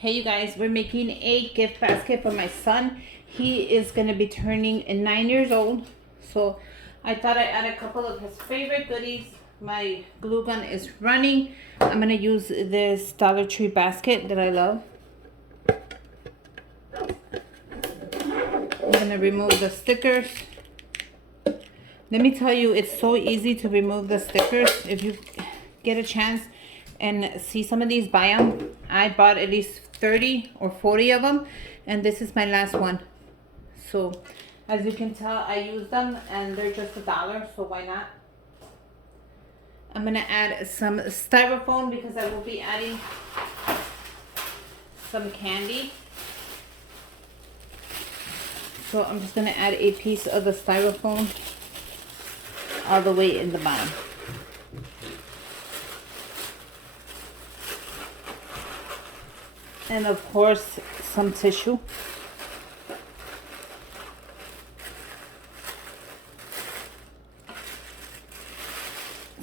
Hey you guys, we're making a gift basket for my son. He is going to be turning 9 years old. So I thought I'd add a couple of his favorite goodies. My glue gun is running. I'm going to use this Dollar Tree basket that I love. I'm going to remove the stickers. Let me tell you, it's so easy to remove the stickers. If you get a chance and see some of these, buy them. I bought at least 30 or 40 of them, and this is my last one. So as you can tell, I use them and they're just $1, so why not? I'm gonna add some styrofoam because I will be adding some candy. So I'm just gonna add a piece of the styrofoam all the way in the bottom. And of course, some tissue.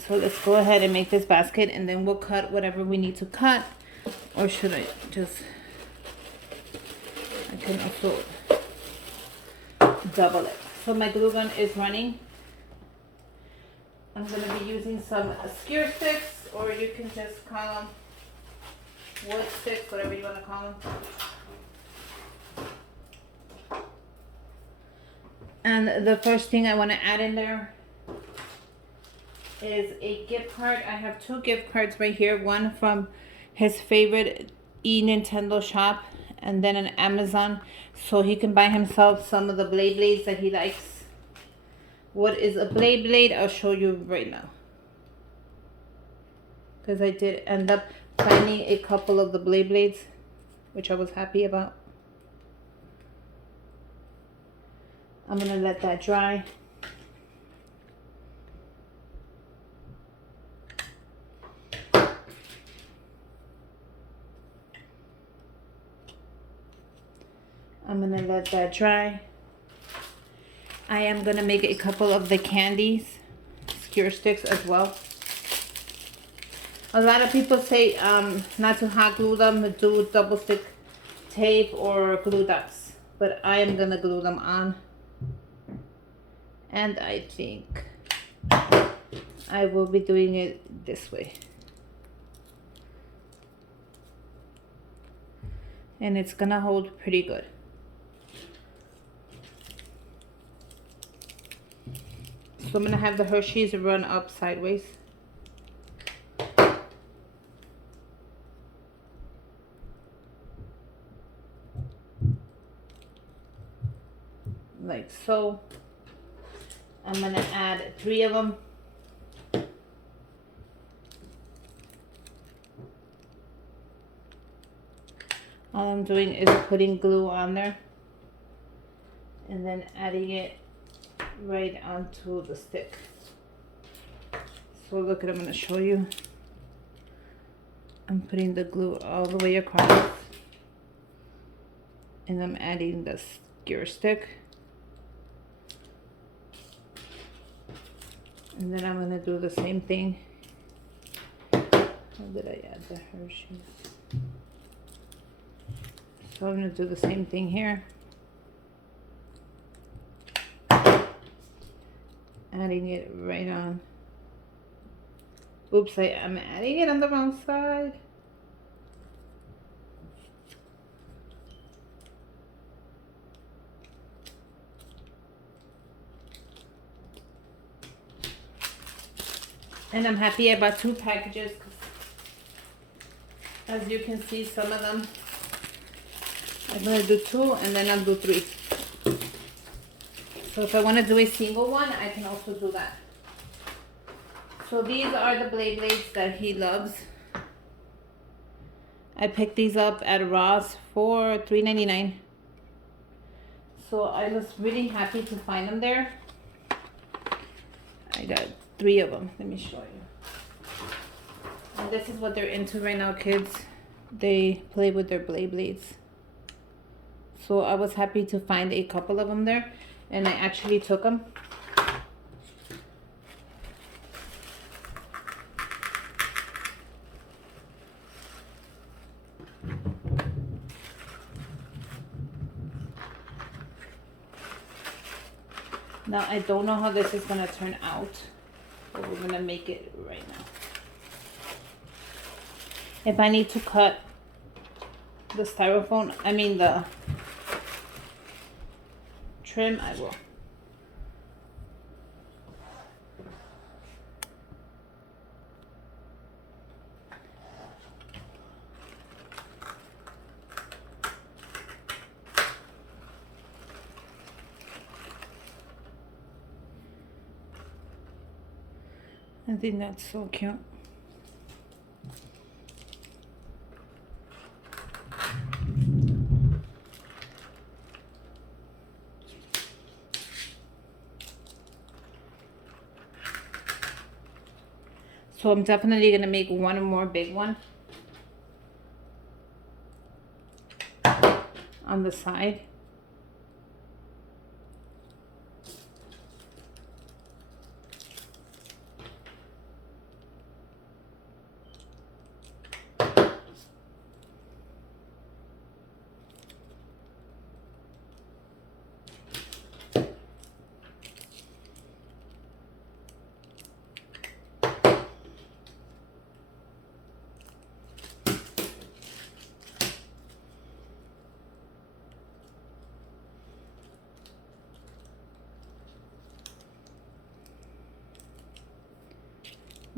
So let's go ahead and make this basket, and then we'll cut whatever we need to cut. Or should I just, I can also double it. So my glue gun is running. I'm gonna be using some skewer sticks, or you can just call them wood sticks, whatever you want to call them. And the first thing I want to add in there is a gift card. I have 2 gift cards right here. One from his favorite Nintendo shop, and then an Amazon, so he can buy himself some of the blades that he likes. What is a blade? I'll show you right now, because I did end up finding a couple of the blades, which I was happy about. I'm gonna let that dry. I'm gonna let that dry. I am gonna make a couple of the candies, skewer sticks as well. A lot of people say not to hot glue them, do double stick tape or glue dots, but I am gonna glue them on. And I think I will be doing it this way. And it's gonna hold pretty good. So I'm gonna have the Hershey's run up sideways. Like so. I'm gonna add 3 of them. All I'm doing is putting glue on there and then adding it right onto the stick. So look at, I'm gonna show you. I'm putting the glue all the way across, and I'm adding the skewer stick. And then I'm gonna do the same thing. How did I add the Hershey's? So I'm gonna do the same thing here. Adding it right on. Oops, I'm adding it on the wrong side. And I'm happy I bought 2 packages. As you can see, some of them, I'm going to do 2 and then I'll do 3. So if I want to do a single one, I can also do that. So these are the blades that he loves. I picked these up at Ross for $3.99. So I was really happy to find them there. I got 3 of them. Let me show you. And this is what they're into right now, kids. They play with their blades. So I was happy to find a couple of them there, and I actually took them. Now I don't know how this is gonna turn out, but we're gonna make it right now. If I need to cut the styrofoam, I mean the trim, I will. I think that's so cute. So I'm definitely gonna make one more big one on the side.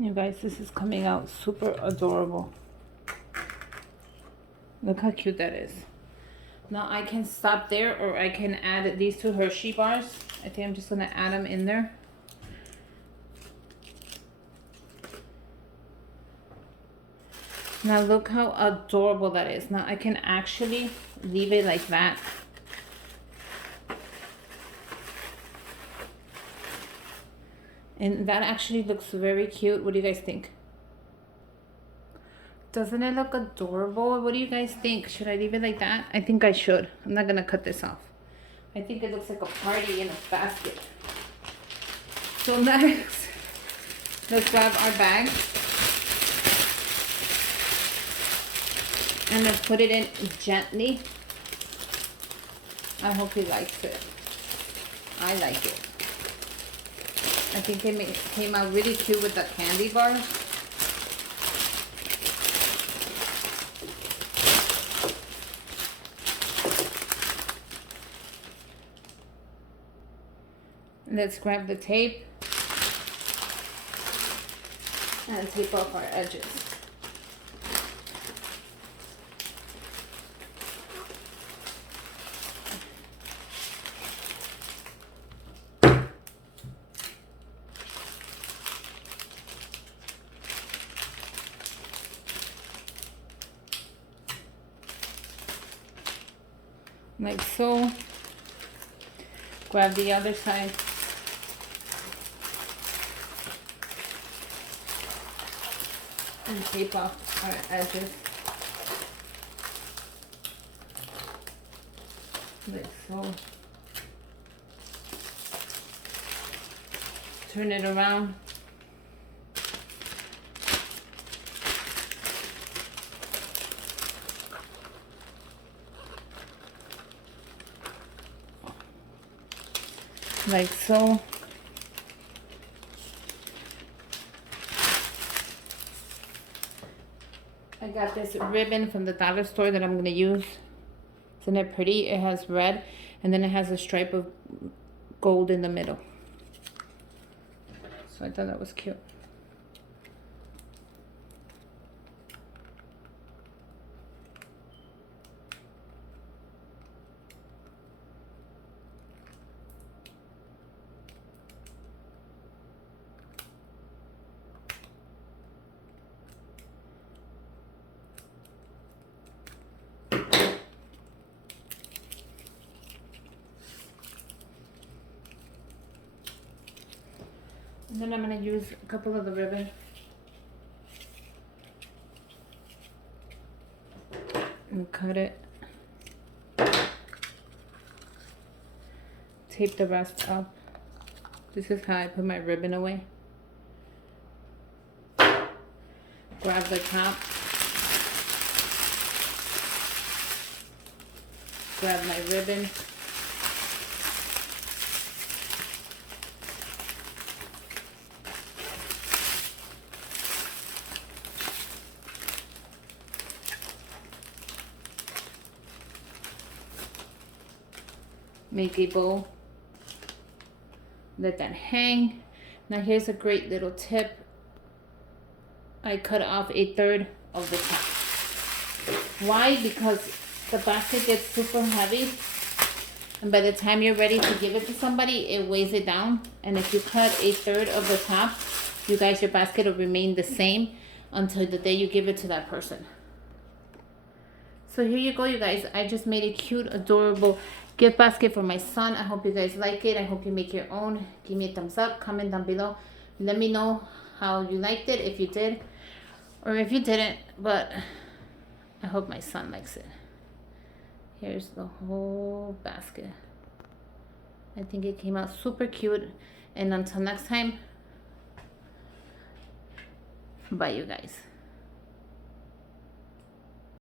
You guys, this is coming out super adorable. Look how cute that is. Now I can stop there, or I can add these two Hershey bars. I think I'm just gonna add them in there. Now look how adorable that is. Now I can actually leave it like that. And that actually looks very cute. What do you guys think? Doesn't it look adorable? What do you guys think? Should I leave it like that? I think I should. I'm not gonna cut this off. I think it looks like a party in a basket. So next, let's grab our bag. And let's put it in gently. I hope he likes it. I like it. I think it came out really cute with the candy bars. Let's grab the tape and tape off our edges. Like so. Grab the other side. And tape off our edges. Like so. Turn it around. Like so. I got this ribbon from the dollar store that I'm going to use. Isn't it pretty? It has red and then it has a stripe of gold in the middle. So I thought that was cute. And then I'm going to use a couple of the ribbon and cut it. Tape the rest up. This is how I put my ribbon away. Grab the top. Grab my ribbon. make a bow, let that hang. Now here's a great little tip. I cut off 1/3 of the top. Why? Because the basket gets super heavy, and by the time you're ready to give it to somebody, it weighs it down. And if you cut 1/3 of the top, you guys, your basket will remain the same until the day you give it to that person. So here you go, you guys. I just made a cute, adorable gift basket for my son. I hope you guys like it. I hope you make your own. Give me a thumbs up, comment down below. Let me know how you liked it, if you did or if you didn't, but I hope my son likes it. Here's the whole basket. I think it came out super cute. And until next time, bye you guys.